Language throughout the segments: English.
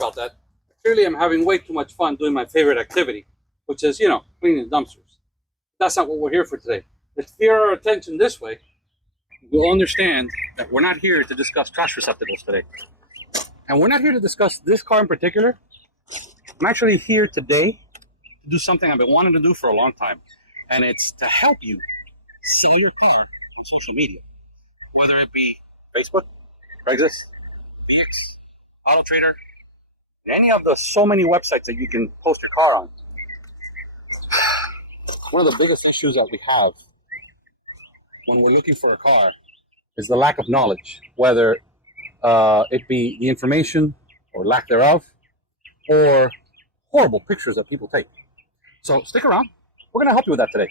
about that. Clearly, I'm having way too much fun doing my favorite activity, which is, cleaning dumpsters. That's not what we're here for today. Let's steer our attention this way. We'll understand that we're not here to discuss trash receptacles today. And we're not here to discuss this car in particular. I'm actually here today to do something I've been wanting to do for a long time. And it's to help you sell your car on social media. Whether it be Facebook, Craigslist, VX, Auto Trader, and any of the so many websites that you can post your car on. One of the biggest issues that we have when we're looking for a car is the lack of knowledge, whether it be the information or lack thereof, or horrible pictures that people take. So stick around. We're going to help you with that today.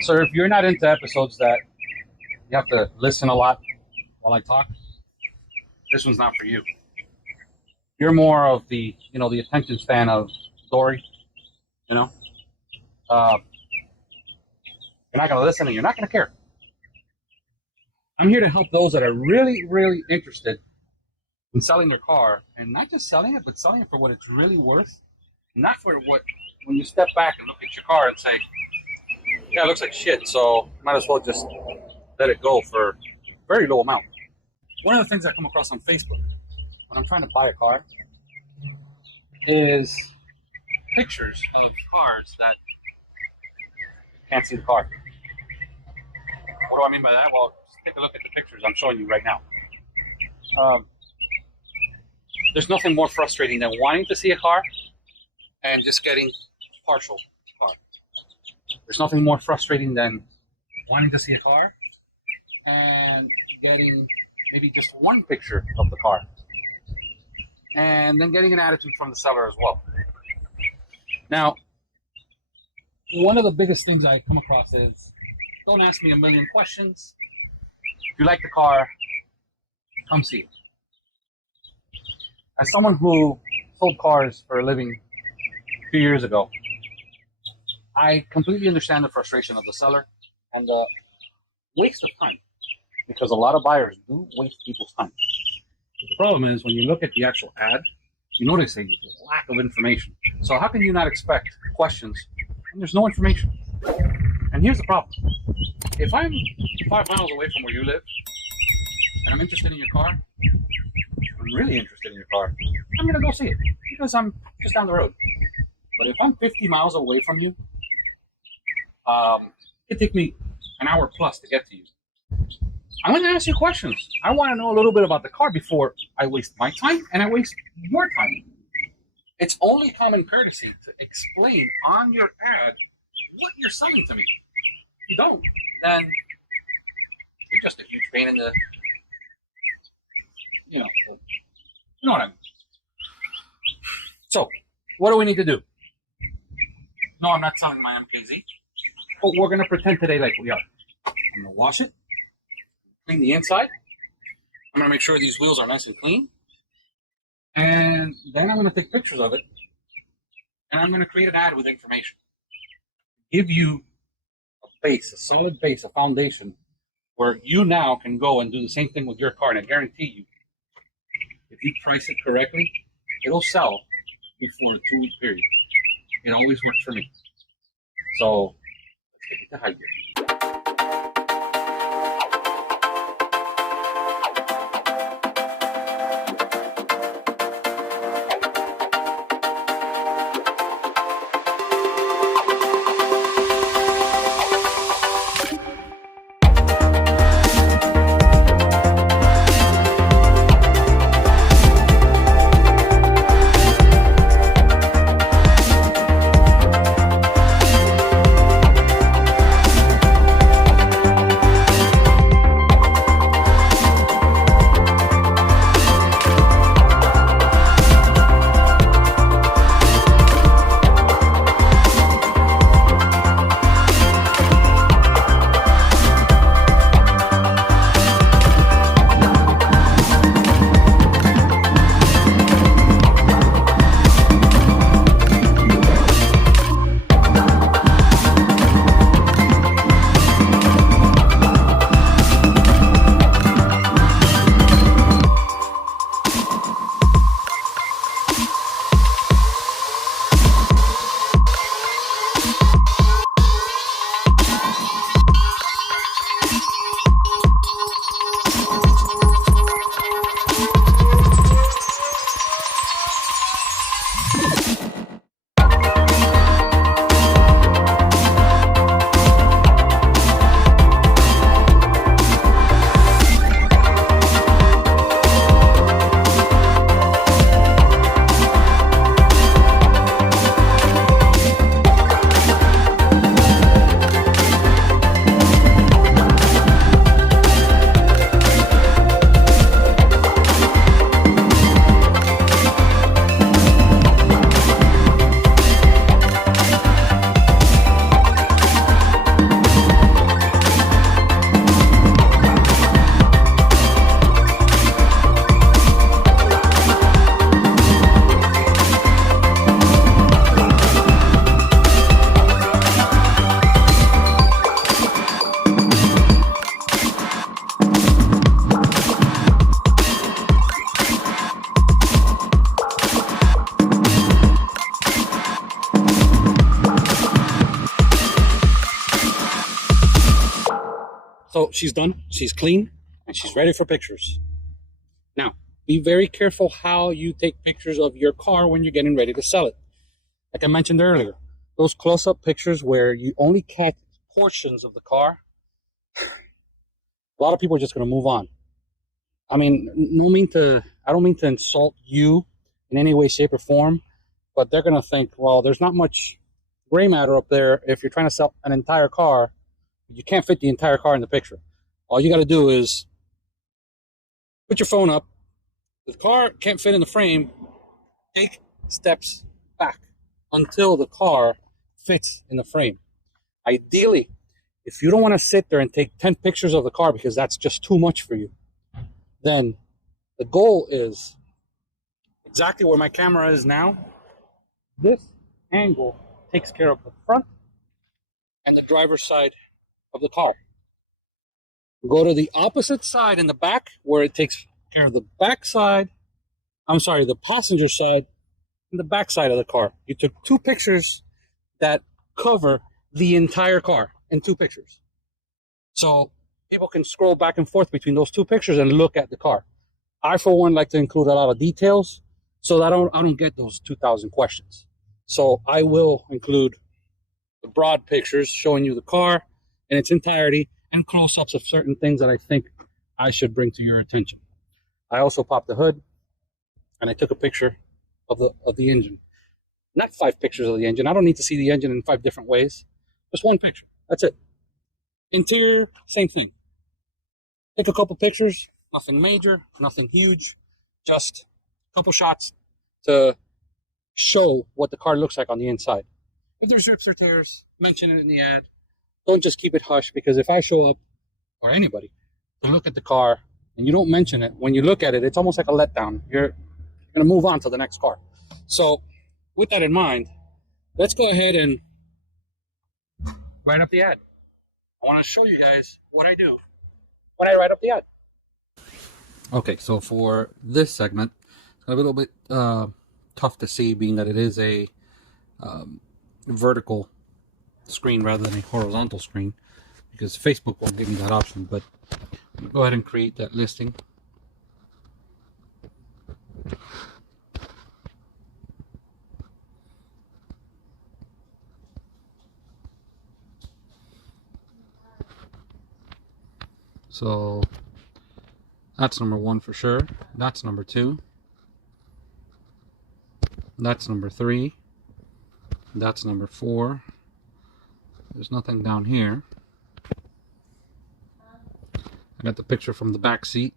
So if you're not into episodes that you have to listen a lot while I talk, this one's not for you. You're more of the, the attention span of Dory, You're not going to listen and you're not going to care. I'm here to help those that are really, really interested in selling their car, and not just selling it, but selling it for what it's really worth. Not for what, when you step back and look at your car and say, yeah, it looks like shit, so might as well just let it go for a very low amount. One of the things I come across on Facebook when I'm trying to buy a car is pictures of cars that can't see the car. What do I mean by that? Well, just take a look at the pictures I'm showing you right now. There's nothing more frustrating than wanting to see a car and just getting partial car. There's nothing more frustrating than wanting to see a car and getting maybe just one picture of the car, and then getting an attitude from the seller as well. Now, one of the biggest things I come across is, don't ask me a million questions. If you like the car, come see it. As someone who sold cars for a living a few years ago, I completely understand the frustration of the seller and the waste of time, because a lot of buyers do waste people's time. The problem is, when you look at the actual ad, you notice a lack of information. So how can you not expect questions when there's no information? And here's the problem. If I'm 5 miles away from where you live and I'm interested in your car, I'm really interested in your car, I'm going to go see it because I'm just down the road. But if I'm 50 miles away from you, it take me an hour plus to get to you. I'm going to ask you questions. I want to know a little bit about the car before I waste my time and I waste your time. It's only common courtesy to explain on your ad what you're selling to me. If you don't, then you're just a huge pain in the, you know what I mean. So, what do we need to do? No, I'm not selling my MKZ, but we're going to pretend today like we are. I'm going to wash it, clean the inside. I'm going to make sure these wheels are nice and clean. And then I'm going to take pictures of it. And I'm going to create an ad with information. Give you a base, a solid base, a foundation, where you now can go and do the same thing with your car. And I guarantee you, if you price it correctly, it'll sell before a 2-week period. It always works for me. So, let's get it to high gear. So she's done, she's clean, and she's ready for pictures. Now, be very careful how you take pictures of your car when you're getting ready to sell it. Like I mentioned earlier, those close-up pictures where you only catch portions of the car, a lot of people are just going to move on. I mean, I don't mean to insult you in any way, shape, or form, but they're going to think, well, there's not much gray matter up there if you're trying to sell an entire car. You can't fit the entire car in the picture. All you got to do is put your phone up. If the car can't fit in the frame, take steps back until the car fits in the frame. Ideally, if you don't want to sit there and take 10 pictures of the car because that's just too much for you, then the goal is exactly where my camera is now. This angle takes care of the front and the driver's side of the car. Go to the opposite side in the back where it takes care of the back side. The passenger side and the back side of the car. You took 2 pictures that cover the entire car in 2 pictures. So people can scroll back and forth between those 2 pictures and look at the car. I, for one, like to include a lot of details so that I don't get those 2,000 questions. So I will include the broad pictures showing you the car in its entirety and close-ups of certain things that I think I should bring to your attention. I also popped the hood and I took a picture of the engine. Not 5 pictures of the engine. I don't need to see the engine in 5 different ways. Just 1 picture. That's it. Interior, same thing. Take a couple pictures. Nothing major, nothing huge. Just a couple shots to show what the car looks like on the inside. If there's rips or tears, mention it in the ad. Don't just keep it hush, because if I show up, or anybody, to look at the car and you don't mention it, when you look at it, it's almost like a letdown. You're going to move on to the next car. So with that in mind, let's go ahead and write up the ad. I want to show you guys what I do when I write up the ad. Okay, so for this segment, it's a little bit tough to see, being that it is a vertical screen rather than a horizontal screen, because Facebook won't give me that option. But I'm gonna go ahead and create that listing. So that's number 1 for sure. That's number 2. That's number 3. That's number 4. There's nothing down here. I got the picture from the back seat.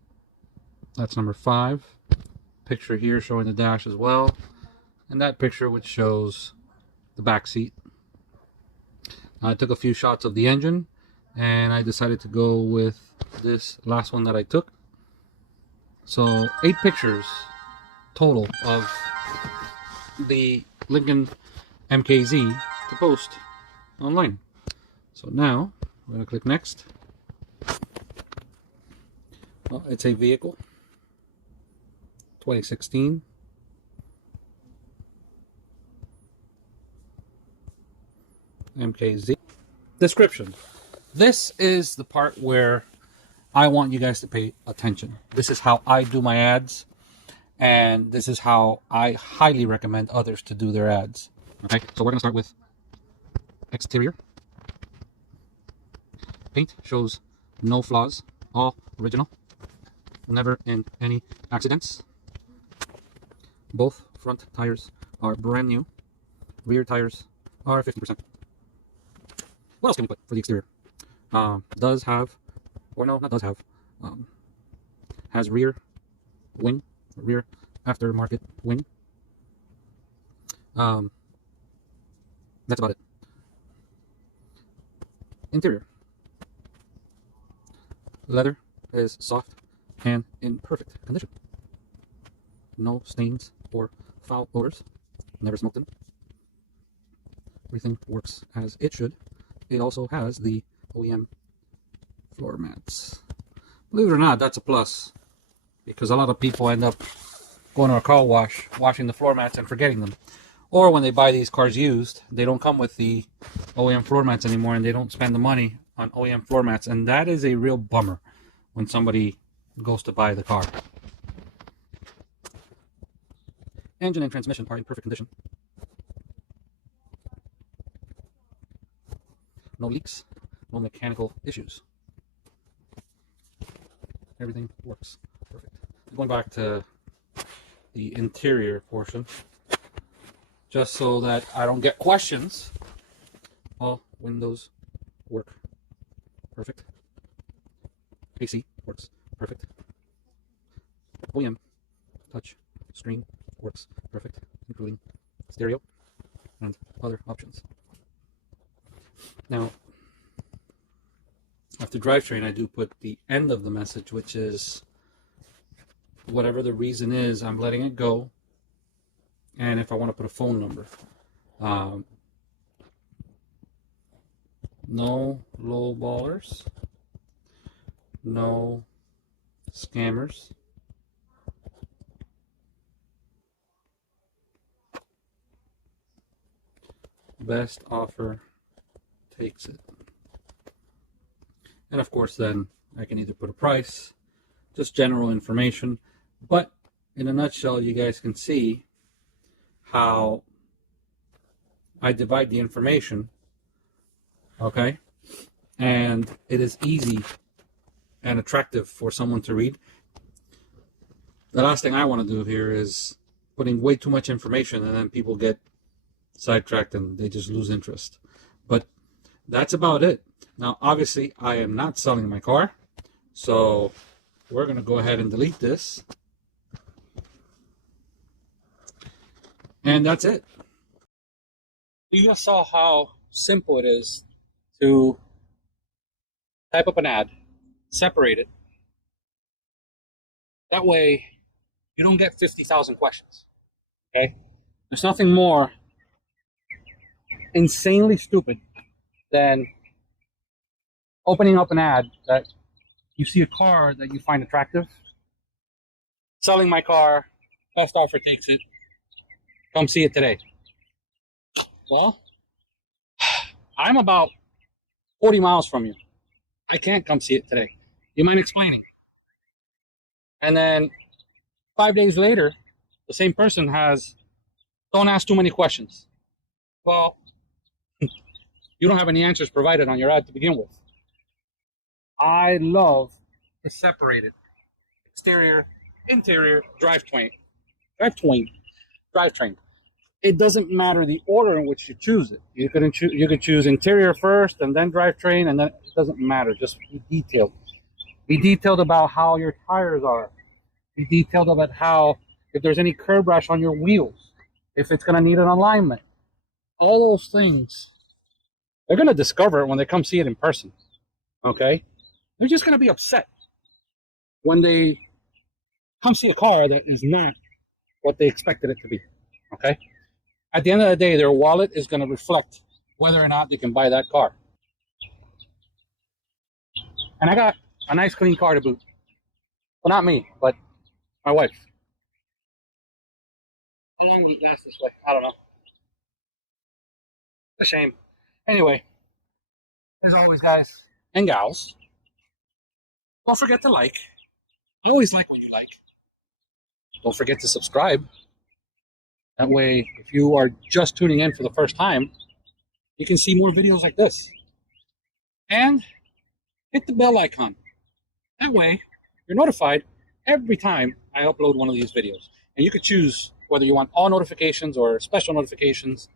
That's number 5. Picture here showing the dash as well. And that picture which shows the back seat. I took a few shots of the engine, and I decided to go with this last one that I took. So 8 pictures total of the Lincoln MKZ to post online. So now we're going to click next. Well, it's a vehicle, 2016. MKZ. Description. This is the part where I want you guys to pay attention. This is how I do my ads, and this is how I highly recommend others to do their ads. Okay, so we're going to start with exterior. Paint shows no flaws, all original, never in any accidents. Both front tires are brand new, rear tires are 50%. What else can we put for the exterior? Does have, or no, not does have, has rear wing, rear aftermarket wing. That's about it. Interior. Leather is soft and in perfect condition. No stains or foul odors. Never smoked them. Everything works as it should. It also has the OEM floor mats. Believe it or not, that's a plus, because a lot of people end up going to a car wash, washing the floor mats and forgetting them. Or when they buy these cars used, they don't come with the OEM floor mats anymore, and they don't spend the money on OEM floor mats, and that is a real bummer when somebody goes to buy the car. Engine and transmission are in perfect condition. No leaks, no mechanical issues. Everything works perfect. Going back to the interior portion, just so that I don't get questions. All windows work perfect. AC works perfect. OEM touch screen works perfect, including stereo and other options. Now, after drivetrain, I do put the end of the message, which is whatever the reason is, I'm letting it go. And if I want to put a phone number, no low ballers, no scammers, best offer takes it. And of course, then I can either put a price, just general information, but in a nutshell, you guys can see how I divide the information, okay? And it is easy and attractive for someone to read. The last thing I want to do here is putting way too much information and then people get sidetracked and they just lose interest. But that's about it. Now, obviously, I am not selling my car, so we're going to go ahead and delete this. And that's it. You just saw how simple it is to type up an ad, separate it. That way, you don't get 50,000 questions, okay? There's nothing more insanely stupid than opening up an ad that you see a car that you find attractive, selling my car, best offer takes it, come see it today. Well, I'm about 40 miles from you. I can't come see it today. You mind explaining? And then 5 days later, the same person has, don't ask too many questions. Well, you don't have any answers provided on your ad to begin with. I love to separate it. Exterior, interior, drivetrain. It doesn't matter the order in which you choose it. You could choose interior first and then drivetrain, and then it doesn't matter. Just be detailed. Be detailed about how your tires are. Be detailed about how, if there's any curb rash on your wheels, if it's going to need an alignment. All those things, they're going to discover it when they come see it in person. Okay? They're just going to be upset when they come see a car that is not what they expected it to be. Okay? At the end of the day, their wallet is going to reflect whether or not they can buy that car. And I got a nice clean car to boot. Well, not me, but my wife. How long will it last this way? I don't know. A shame. Anyway, as always, guys and gals, don't forget to like. I always like what you like. Don't forget to subscribe. That way, if you are just tuning in for the first time, you can see more videos like this. And hit the bell icon. That way, you're notified every time I upload one of these videos. And you could choose whether you want all notifications or special notifications.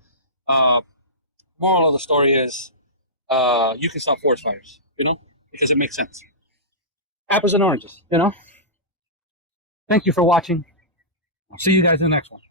Moral of the story is, you can stop forest fires, because it makes sense. Apples and oranges, Thank you for watching. I'll see you guys in the next one.